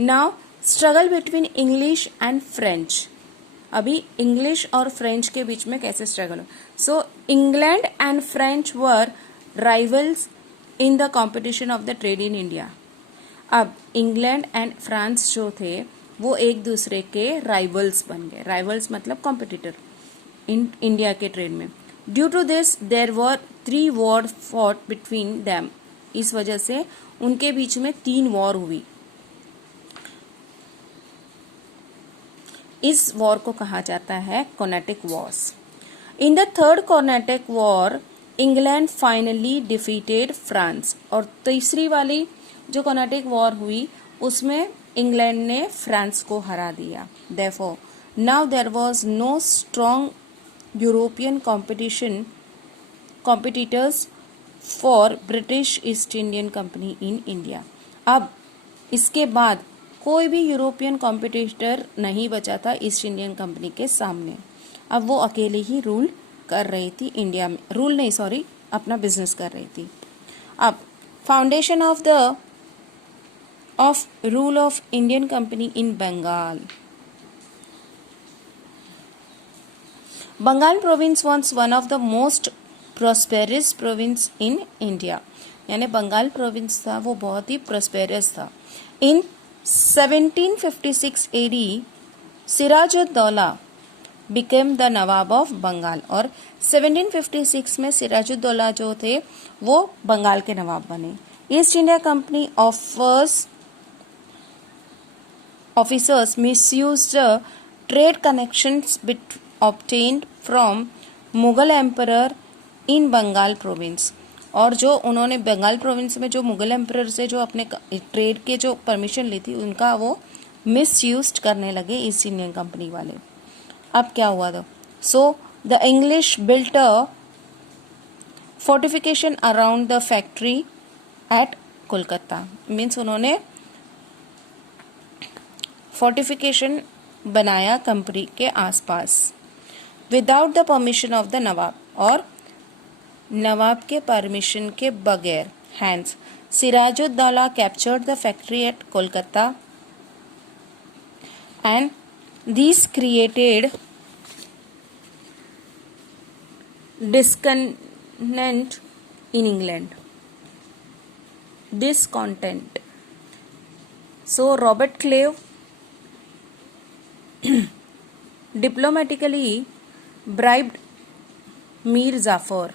Now struggle between English and French. अभी English और French के बीच में कैसे स्ट्रगल हो। सो England and French were rivals in the competition of the trade in India. अब England and France जो थे वो एक दूसरे के राइवल्स बन गए। राइवल्स मतलब कॉम्पिटिटर इन इंडिया के ट्रेड में। Due to this there were 3 war fought between them. इस वजह से उनके बीच में 3 वॉर हुई। इस वॉर को कहा जाता है Carnatic wars. In the third Carnatic war England finally defeated France. और तीसरी वाली जो कोनेटिक वॉर हुई उसमें इंग्लैंड ने फ्रांस को हरा दिया। Therefore now there was no strong European competitors for British East Indian company in India. अब इसके बाद कोई भी यूरोपियन कॉम्पिटिटर नहीं बचा था ईस्ट इंडियन कंपनी के सामने। अब वो अकेले ही रूल कर रही थी इंडिया में। रूल नहीं, सॉरी, अपना बिजनेस कर रही थी। अब foundation of rule of Indian company in Bengal. Bengal province was one of the most prosperous province in India. यानी बंगाल प्रोविंस था वो बहुत ही प्रोस्पेरस था। In 1756 AD Sirajuddaulah became the Nawab of Bengal. और 1756 में सिराजुद्दौला जो थे वो बंगाल के नवाब बने। East India company officers misused trade connections obtained from Mughal emperor in Bengal province. और जो उन्होंने बंगाल प्रोविंस में जो मुगल एम्परर से जो अपने ट्रेड के जो परमिशन ली थी उनका वो मिसयूज करने लगे ईस्ट इंडियन कंपनी वाले। अब क्या हुआ था। So the English built a fortification around the factory at Kolkata. Means उन्होंने फोर्टिफिकेशन बनाया कंपनी के आसपास without the permission of the nawab. और नवाब के परमिशन के बगैर। Hence Sirajuddaula captured the factory at Kolkata and this created discontent in England. Discontent. So Robert Clive diplomatically bribed Mir Jafar.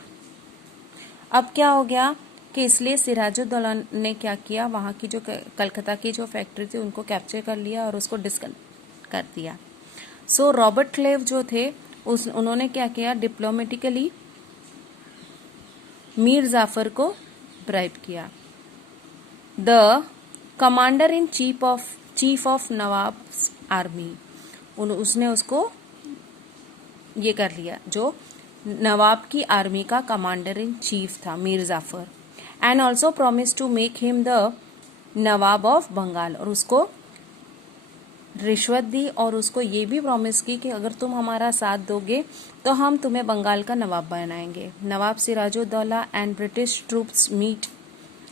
अब क्या हो गया कि इसलिए सिराजुद्दौला ने क्या किया, वहाँ की जो कलकत्ता की जो फैक्ट्री थी उनको कैप्चर कर लिया और उसको डिस्कनेक्ट कर दिया। सो रॉबर्ट क्लेव जो थे उन्होंने क्या किया, डिप्लोमेटिकली मीर जाफर को ब्राइब किया। The commander in chief of Nawab army. उसने उसको ये कर लिया जो नवाब की आर्मी का कमांडर इन चीफ था Mir Jafar. And also promise to make him the Nawab of Bengal. और उसको रिश्वत दी और उसको ये भी प्रॉमिस की कि अगर तुम हमारा साथ दोगे तो हम तुम्हें बंगाल का नवाब बनाएंगे। Nawab Sirajuddaula and British troops meet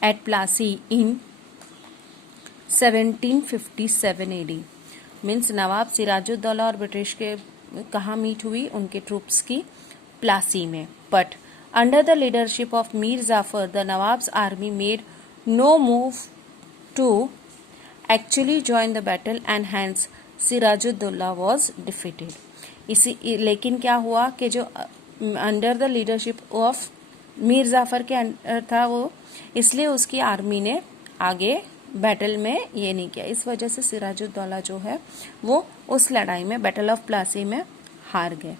at Plassey in 1757 AD। Means nawab Sirajuddaula और ब्रिटिश के कहाँ मीट हुई, उनके ट्रूप्स की प्लासी में। But under the leadership of Mir Jafar the Nawab's army made no move to actually join the battle and hence Sirajuddaulah was defeated. लेकिन क्या हुआ कि जो under the leadership of Mir Jafar के अंडर था वो, इसलिए उसकी आर्मी ने आगे बैटल में ये नहीं किया। इस वजह से सिराजुद्दौला जो है वो उस लड़ाई में बैटल ऑफ प्लासी में हार गए।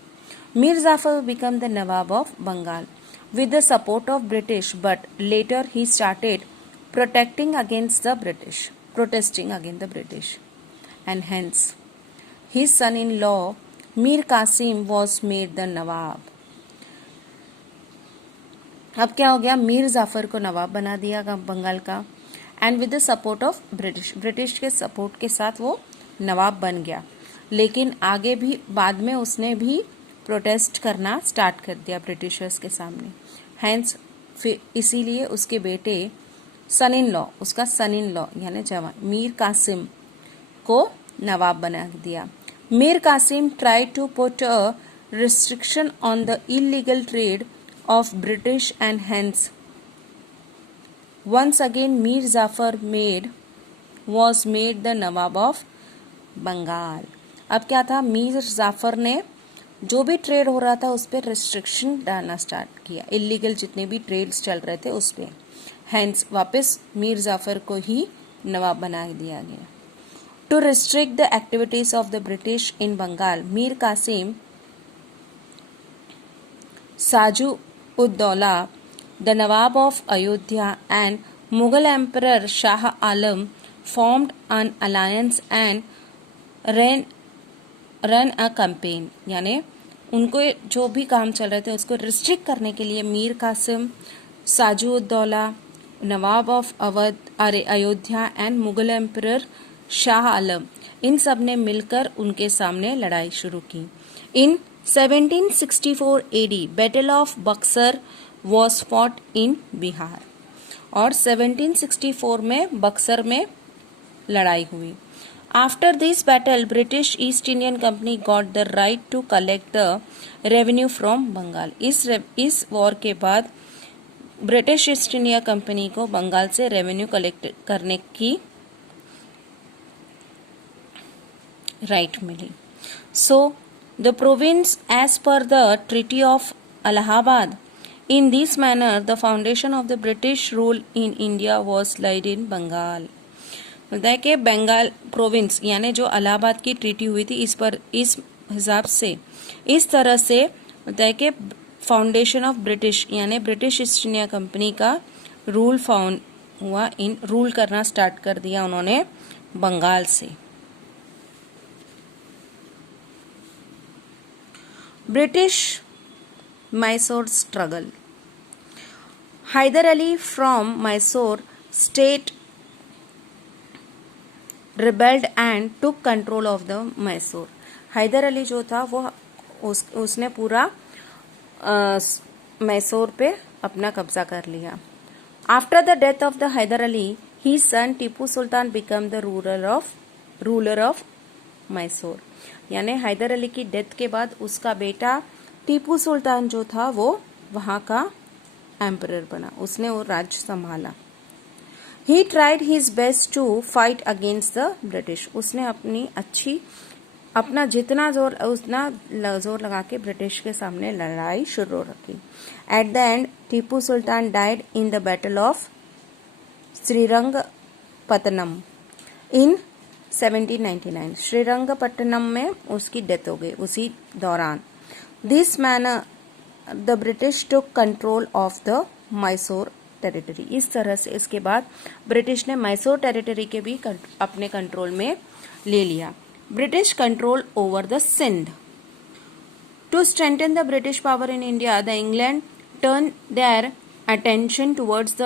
Mir Jafar became the Nawab of Bengal with the support of British, but later he started protesting against the British, and hence his son-in-law Mir Qasim was made the Nawab. अब क्या हो गया, मीर जाफर को नवाब बना दिया बंगाल का, and with the support of British के सपोर्ट के साथ वो नवाब बन गया। लेकिन आगे भी बाद में उसने भी प्रोटेस्ट करना स्टार्ट कर दिया ब्रिटिशर्स के सामने। हैंस इसीलिए उसके बेटे उसका सन इन लॉ यानी जवान मीर कासिम को नवाब बना दिया। Mir Qasim tried to put a restriction on the illegal trade of British and hence once again Mir Jafar was made the Nawab of Bengal. अब क्या था, मीर जाफर ने जो भी ट्रेड हो रहा था उस पर रिस्ट्रिक्शन डालना स्टार्ट किया, इलीगल जितने भी ट्रेड्स चल रहे थे उस पर, हैंस वापस मीर जाफर को ही नवाब बना दिया गया। To restrict the activities of the British in Bengal, Mir Qasim Sajuddaulah, the Nawab of Ayodhya, and Mughal Emperor Shah Alam formed an alliance and ran a campaign। यानी उनको जो भी काम चल रहे थे उसको रिस्ट्रिक्ट करने के लिए Mir Qasim, Shujauddaula, nawab of Ayodhya and Mughal emperor Shah Alam, इन सब ने मिलकर उनके सामने लड़ाई शुरू की। In 1764 AD battle of Buxar was fought in Bihar, और 1764 में बक्सर में लड़ाई हुई। After this battle British East Indian company got the right to collect the revenue from Bengal. इस वॉर के बाद ब्रिटिश ईस्ट इंडिया कंपनी को बंगाल से रेवेन्यू कलेक्ट करने की राइट मिली। So the province as per the treaty of Allahabad, in this manner the foundation of the British rule in India was laid in Bengal। बोलता है कि Bengal province यानी जो इलाहाबाद की ट्रीटी हुई थी इस हिसाब से इस तरह से बोलता है कि फाउंडेशन ऑफ ब्रिटिश यानी ब्रिटिश ईस्ट इंडिया कंपनी का रूल फाउंड हुआ, इन रूल करना स्टार्ट कर दिया उन्होंने बंगाल से। British Mysore struggle, Hyder Ali from Mysore state rebelled and took control of the Mysore। Haider Ali जो था वो उसने पूरा मैसूर पे अपना कब्जा कर लिया। After the death of the Hyder Ali his son Tipu Sultan became the ruler of Mysore. यानी हैदर अली की डेथ के बाद उसका बेटा टीपू सुल्तान जो था वो वहां का एम्परर बना, उसने वो राज्य संभाला। He tried his best to fight against the British, उसने अपना जितना जोर लगा के ब्रिटिश के सामने लड़ाई शुरू रखी। At the end Tipu Sultan died in the battle of Srirangapatnam in 1799। Srirangapatnam में उसकी डेथ हो गई उसी दौरान। This manner the British took control of the Mysore territory. इस तरह से इसके बाद ब्रिटिश ने मैसूर टेरिटरी के भी अपने कंट्रोल में ले लिया। British control over the Sindh. To strengthen the British power in India, the England turn their attention towards the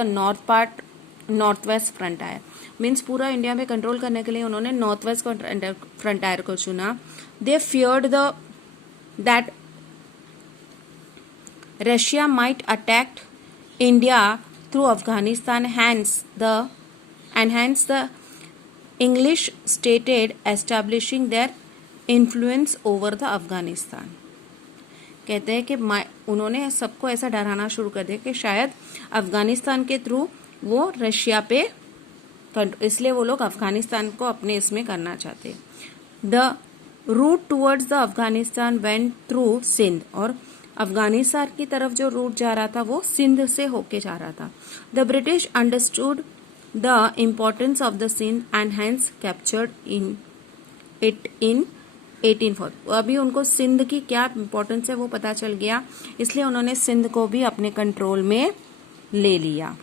north west frontier. Means पूरा इंडिया में कंट्रोल करने के लिए उन्होंने नॉर्थ वेस्ट फ्रंटायर को चुना। They feared that Russia might attack India through Afghanistan, hence the English started establishing their influence over the Afghanistan. कहते हैं कि उन्होंने सबको ऐसा डराना शुरू कर दिया कि शायद अफगानिस्तान के थ्रू वो रशिया पे, इसलिए वो लोग अफगानिस्तान को अपने इसमें करना चाहते। The route towards the Afghanistan went through Sindh, और अफगानिस्तान की तरफ जो रूट जा रहा था वो सिंध से होके जा रहा था। The British understood the importance of the Sindh and hence captured in 1840। अभी उनको सिंध की क्या इम्पोर्टेंस है वो पता चल गया, इसलिए उन्होंने सिंध को भी अपने कंट्रोल में ले लिया।